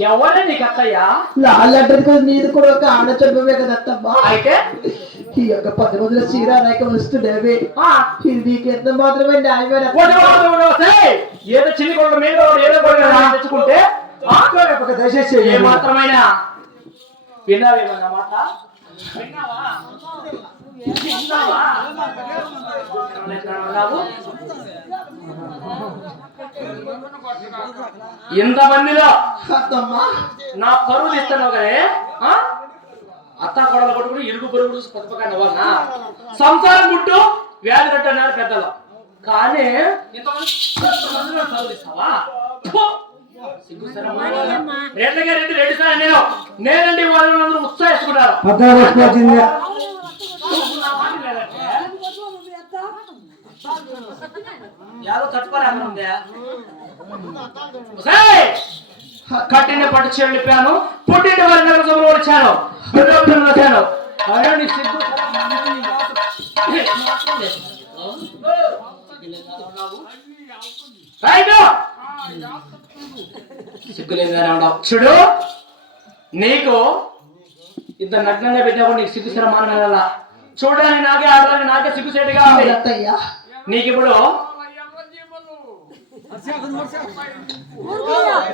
ఎవరని కత్తయ్యా లాలంటే నీది కూడా ఒక ఆడ చెప్పవే కదమ్మా. అయితే ఈ యొక్క 10 రోజుల శ్రీరానాయక వస్తుండేవి ఇది నీకు ఎంత మాత్రమే న్యాయమైన ఏదో చిన్ని కొడుకు మీద ఏదో తెచ్చుకుంటే చేసేసే ఏ మాత్రమైనా విన్నావేమన్నా మాట విన్నావా విన్నావా? అన్నావు? ఇంతమందిలో అత్తమ్మా నా పరువులు ఇస్తాను కదే అత్త కొడలు కొట్టుకుని ఇరుగు పొరుగు చూసి పక్కపక్క వాళ్ళ సంసారం గుట్టు వ్యాధి కట్టు అన్నారు పెద్దలు. కానీ ఇంతమందిలో పరువులు ఇస్తావా? రేట్లకే రెడ్డి సార్ నేనండి వాళ్ళందరూ ఉత్సాహిస్తున్నారు. యాదో తట్టుకోలేక కట్టిన పట్టు చీరలు ఇప్పాను, పుట్టిన వారి నరసములు వచ్చాను, వచ్చాను. చూడు, నీకు ఇంత నగ్నంగా పెట్టినప్పుడు నీకు సిగ్గుసర మానగల చూడడానికి నాకే ఆడడానికి నాకే సిగ్గుసేటుగా ఉంది. నీకు ఇప్పుడు